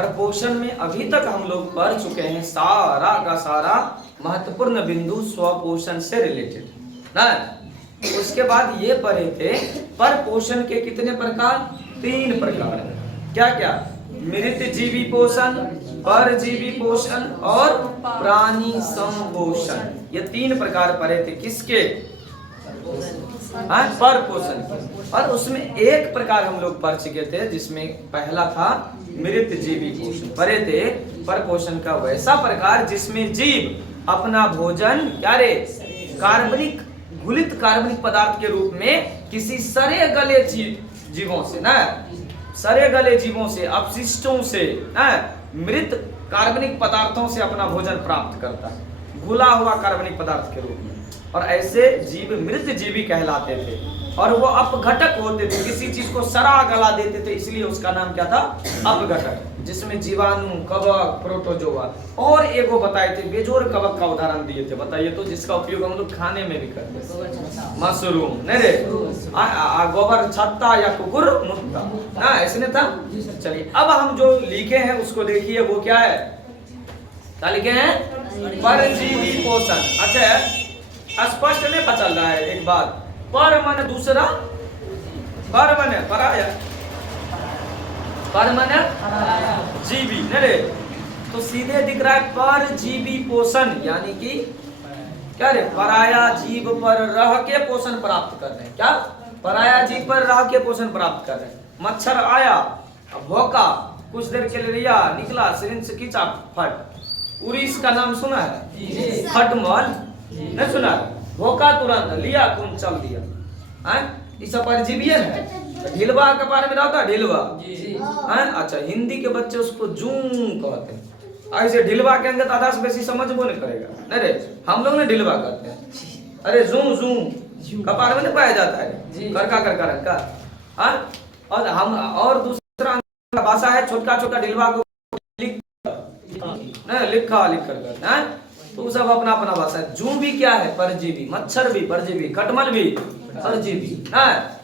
और पोषण में अभी तक हम लोग पढ़ चुके हैं सारा का सारा महत्वपूर्ण बिंदु स्वपोषण से रिलेटेड ना। उसके बाद ये पढ़े थे पर पोषण के कितने प्रकार, 3 प्रकार। क्या क्या, मृत जीवी पोषण, परजीवी पोषण और प्राणी संपोषण। ये 3 प्रकार पढ़े थे किसके, पर पोषण। और उसमें एक प्रकार हम लोग पढ़ चुके थे जिसमें पहला था मृत जीवी पोषण। पढ़े थे पर पोषण का वैसा प्रकार जिसमें जीव अपना भोजन क्या रे, कार्बनिक घुलित कार्बनिक पदार्थ के रूप में किसी सड़े गले जीवों से ना, सड़े गले जीवों से, अपशिष्टों से ना, मृत कार्बनिक पदार्थों से अपना भोजन प्राप्त करता है, घुला हुआ कार्बनिक पदार्थ के रूप में। और ऐसे जीव मृत जीवी कहलाते थे और वो अपघटक होते थे, किसी चीज को सड़ा गला देते थे, इसलिए उसका नाम क्या था, अपघटक, जिसमें जीवाणु, कवक, प्रोटोजोआ और एगो बताए थे बेजोड़ कवक का उदाहरण दिए थे। बताइए तो जिसका उपयोग हम लोग खाने में भी करते हैं, मशरूम नहीं रे, गोबर छत्ता या कुकुर मुत्ता ना, ऐसे था। चलिए अब हम जो लिखे हैं उसको देखिए, वो क्या है, क्या लिखे हैं, परजीवी पोषण। अच्छा स्पष्ट नहीं पता चल रहा है एक बात, पर मन दूसरा, पर मन पराया, पर मन जीवी नहीं रे, तो सीधे दिख रहा है परजीवी पोषण, यानी कि क्या रे, पराया जीव पर रह के पोषण प्राप्त कर रहे हैं। क्या, पराया जीव पर रह के पोषण प्राप्त कर रहे हैं। मच्छर आया, भौंका, कुछ देर के लिए रिया, निकला, सिरिंज से खींचा, फट। उड़ीस का नाम सुना है, फटमल नहीं सुना, भौंका तुरंत लिया, खून चल दिया, इस परजीवी है। ढिलवा के बारे में रहता, ढिलवा, अच्छा हिंदी के बच्चे उसको जूं कहते हैं, ऐसे ढिलवा के अंदर आधा से बेसी समझ वो नहीं करेगा, नहीं रे, हम लोग ने ढिलवा कहते हैं। अरे जूं जूं कपार में नहीं पाया जाता है, करका रखा। और हम और दूसरा भाषा है, छोटा छोटा ढिलवा को लिखा लिख कर, तो सब अपना अपना भाषा है। जूं भी क्या है, परजीवी, मच्छर भी परजीवी, खटमल भी परजीवी,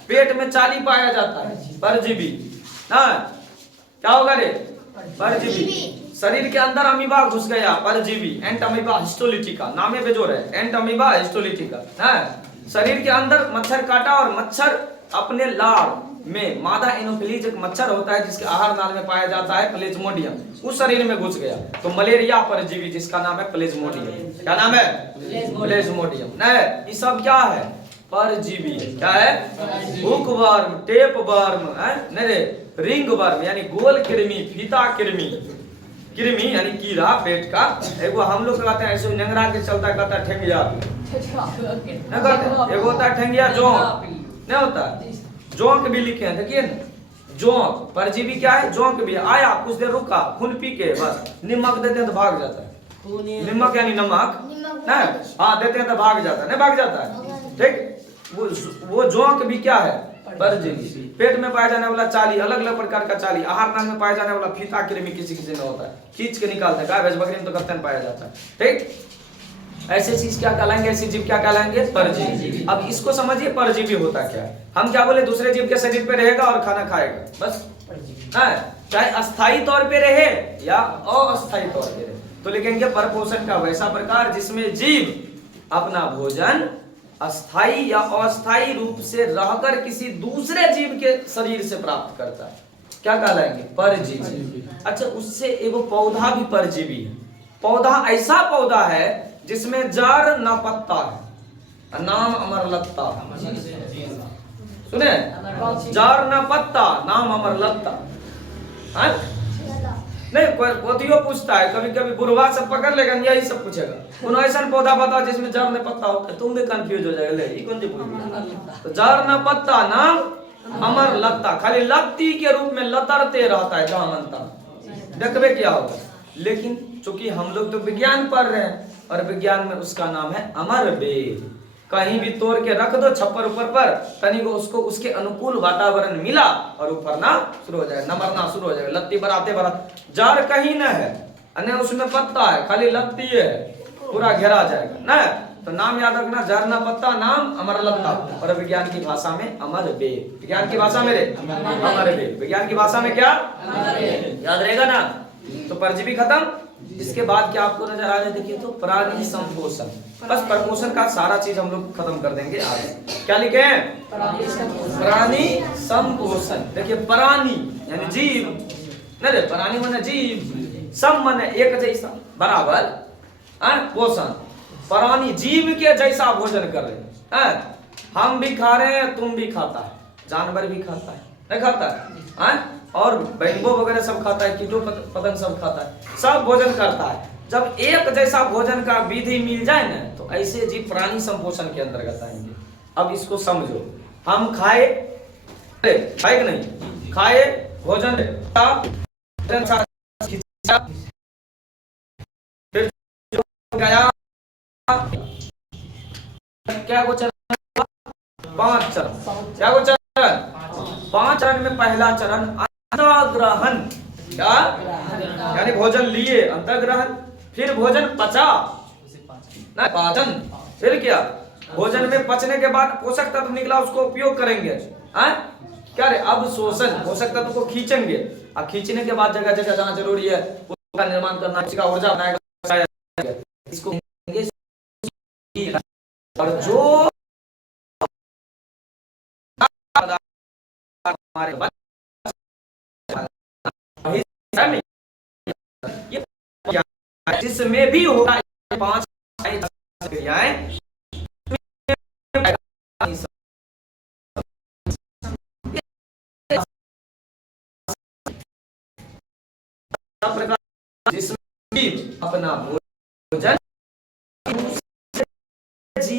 पेट में चाली पाया जाता है, परजीवी, क्या होगा रे, परजीवी। शरीर के अंदर अमीबा घुस गया, परजीवी, एंट अमीबा हिस्टोलिटिका, नामे बेजोर है, एंट अमीबा हिस्टोलिटिका। शरीर के अंदर मच्छर काटा और मच्छर अपने लार में, मादा एनोफिलीज एक मच्छर होता है जिसके आहार नाल में पाया जाता है प्लेज्मोडियम, उस शरीर में घुस गया तो मलेरिया परजीवी जिसका नाम है प्लेज्मोडियम। क्या नाम है, प्लेज्मोडियम। नहीं, ये सब क्या है, परजीवी। क्या है, हुक वर्म, टेप वर्म, नहीं रे, रिंग वर्म यानी गोल कृमि, फीता कृमि, कृमि यानी कीड़ा पेट का। एगो हम लोग कहते हैं ऐसे नंगरा के चलता, कहता ठेंगिया, एगो होता है ठेंगिया जोंक, नहीं होता, जोंक भी लिखे हैं, देखिए ना, जोंक परजीवी क्या है, जोंक भी आया, कुछ देर रुका, खून पी के बस नमक देते हैं तो भाग जाता है, नमक यानी नमक, हाँ देते हैं तो भाग जाता है, नहीं भाग जाता है, ठीक। वो जोंक भी क्या है, परजीवी। पेट में पाया जाने वाला चाली, अलग अलग प्रकार का चाली, आहार नाल में पाया जाने वाला फीता कृमि किसी किसी में होता है, खींच के निकालते हैं, गाय भैंस बकरी में तो कत्तन पाया जाता है, ठीक। ऐसे चीज क्या कहलाएंगे, ऐसे जीव क्या कहलाएंगे, परजीवी। अब इसको समझिए परजीवी होता क्या है। हम क्या बोले, दूसरे जीव के शरीर पे रहेगा और खाना खाएगा, बस, चाहे अस्थायी तौर पे रहे या अस्थायी तौर पे रहे, तो लिखेंगे परपोषण का वैसा प्रकार जिसमें जीव अपना भोजन अस्थायी या अस्थायी रूप से रहकर किसी दूसरे जीव के शरीर से प्राप्त करता है, क्या कहलाएंगे, परजीवी। अच्छा, उससे एगो पौधा भी परजीवी है। पौधा ऐसा पौधा है जिसमें जड़ न पत्ता है, नाम अमरलत्ता, सुने, जड़ न पत्ता, नाम अमरलत्ता। नहीं, पोतियो पूछता है कभी कभी, बुढ़वा सब पकड़ लेगा, यही सब पूछेगा, कौन ऐसा पौधा बताओ जिसमें जड़ न पत्ता हो, तुम भी कंफ्यूज हो जाएगा, ले कौन सी पूछ, तो जड़ न पत्ता, नाम अमरलत्ता, खाली लत्ती के रूप में लतरते रहता है जहां मनता, देखबे क्या होगा। लेकिन चूंकि हम लोग तो विज्ञान पढ़ रहे हैं और विज्ञान में उसका नाम है अमर बेल। कहीं भी तोड़ के रख दो छप्पर ऊपर पर, तनी को उसको उसके अनुकूल वातावरण मिला और ऊपर ना शुरू हो जाएगा, नमरना शुरू हो जाएगा, लत्ती बढ़ाते बढ़ाते, जड़ कहीं न है, अन्य उसमें पत्ता है, खाली लत्ती है, पूरा घेरा जाएगा ना, तो नाम याद रखना, जर न पत्ता नाम अमर लता, और विज्ञान की भाषा में अमर वेद। विज्ञान की भाषा मेरे अमर वेद, विज्ञान की भाषा में क्या याद रहेगा ना। तो परजीवी खत्म। इसके बाद क्या आपको नजर आ रहा है, देखिए तो प्राणी संपोषण, बस प्रपोषण का सारा चीज हम लोग खत्म कर देंगे आज। क्या लिखे हैं, प्राणी संपोषण। देखिए प्राणी यानी जीव, नहीं प्राणी माने जीव, सम माने एक जैसा बराबर, पोषण प्राणी जीव के जैसा भोजन कर रहे हैं। हम भी खा रहे हैं, तुम भी खाता है, जानवर भी खाता है, नहीं खाता है, और बैंगो वगैरह सब खाता है, कीटो पतंग सब खाता है, सब भोजन करता है। जब एक जैसा भोजन का विधि मिल जाए ना, तो ऐसे जीव प्राणी संपोषण के अंतर्गत आएंगे। अब इसको समझो, हम खाए कि नहीं, खाए भोजन फिर गया क्या वो चरण, 5 चरण, क्या वो चरण, 5 चरण में पहला चरण अंतर्ग्रहण, क्या यानी भोजन लिए अंतर्ग्रहण, फिर भोजन पचा ना पाचन, फिर क्या भोजन में पचने के बाद पोषक तत्व निकला उसको उपयोग करेंगे, क्या रे अब शोषण, पोषक तत्व को खींचेंगे, और खींचने के बाद जगह जगह जहाँ जरूरी है उसका निर्माण करना, इसका ऊर्जा बनाएगा, इसको और जो हमारे जिसमें भी होगा 5 क्रियाएं, जिसमें अपना भोजन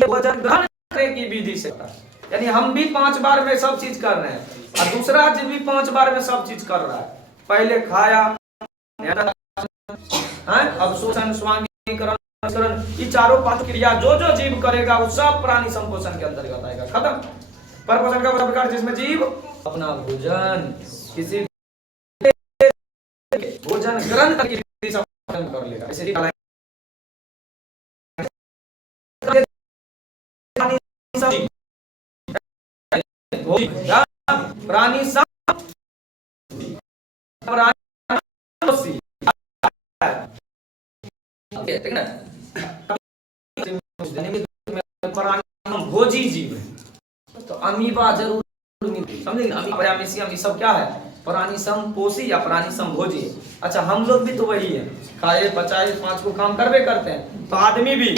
भोजन ग्रहण करने की विधि से, यानी हम भी 5 बार में सब चीज कर रहे हैं, और दूसरा जीव भी 5 बार में सब चीज कर रहा है। पहले खाया, अवशोषण, स्वांगीकरण, ये चारों 5 क्रिया जो जो जीव करेगा वो सब प्राणी संपोषण के अंतर्गत आएगा। खत्म। परपोषण का प्रकार जिसमें जीव अपना भोजन किसी भोजन ग्रहण करके कर लेगा, ऐसे प्राणी भोजी जीव है, तो अमीबा जरूर समझेंगे। अमीबा ये सब क्या है, प्राणी संपोषी या प्राणी संभोजी। अच्छा हम लोग भी तो वही है, खाए पचाए 5 को काम करवे करते हैं, तो आदमी भी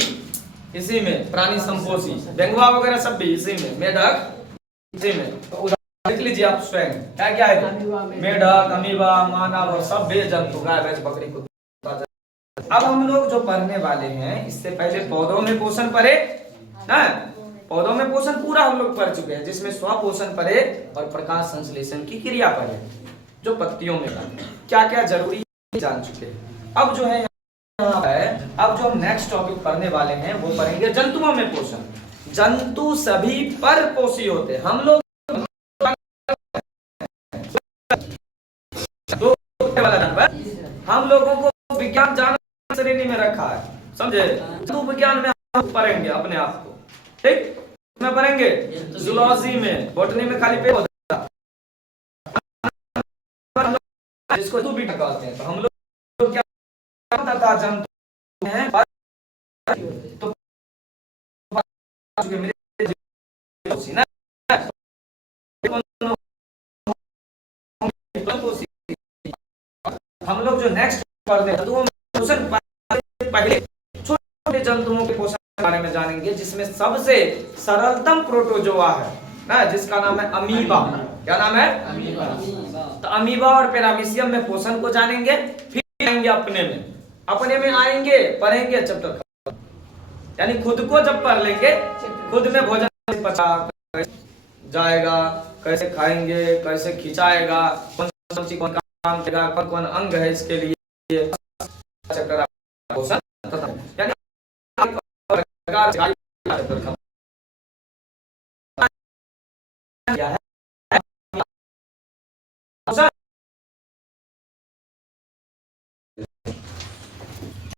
इसी में प्राणी संपोषी, बेंगुआ वगैरह सब भी इसी में, मेढक इसी में। तो उदाहरण लिख लीजिए आप स्वयं, क्या क्या है, मेढक, अमीबा, मानव और सब बे जंतु, गाय भैंस बकरी कुत्ता। अब हम लोग जो पढ़ने वाले हैं, इससे पहले पौधों में पोषण पढ़े ना, पौधों में पोषण पूरा हम लोग पढ़ चुके हैं, जिसमें स्वपोषण पढ़े और प्रकाश संश्लेषण की क्रिया पढ़े, जो पत्तियों में क्या क्या जरूरी जान चुके हैं। अब जो है अब जो हम नेक्स्ट टॉपिक पढ़ने वाले हैं वो पढ़ेंगे जंतुओं में पोषण। जंतु सभी परपोषी होते हैं, हम लोग हम लोगों को विज्ञान जानवर श्रेणी में रखा है, समझे। जंतु विज्ञान में हम पढ़ेंगे अपने आप को, ठीक में पढ़ेंगे, जूलॉजी में, बॉटनी में खाली पेड़ होता है जिसको तू भी कहते हैं। तो हम लोग क्या था, जंतु हैं तो हम लोग जो नेक्स्ट पढ़ते हैं तो पहले छोटे जंतुओं के पोषण के बारे में जानेंगे, जिसमें सबसे सरलतम प्रोटोजोआ है ना, जिसका नाम है अमीबा। क्या नाम है, अमीबा। तो अमीबा और पैरामीशियम में पोषण को जानेंगे, फिर आएंगे अपने में आएंगे, पढ़ेंगे चैप्टर, यानी खुद को जब पढ़ लेंगे, खुद में भोजन पचा जाएगा, कैसे खाएंगे, कैसे खिंचाएगा, कौन काम करेगा, कौन अंग है इसके लिए, चैप्टर पोषण, यानी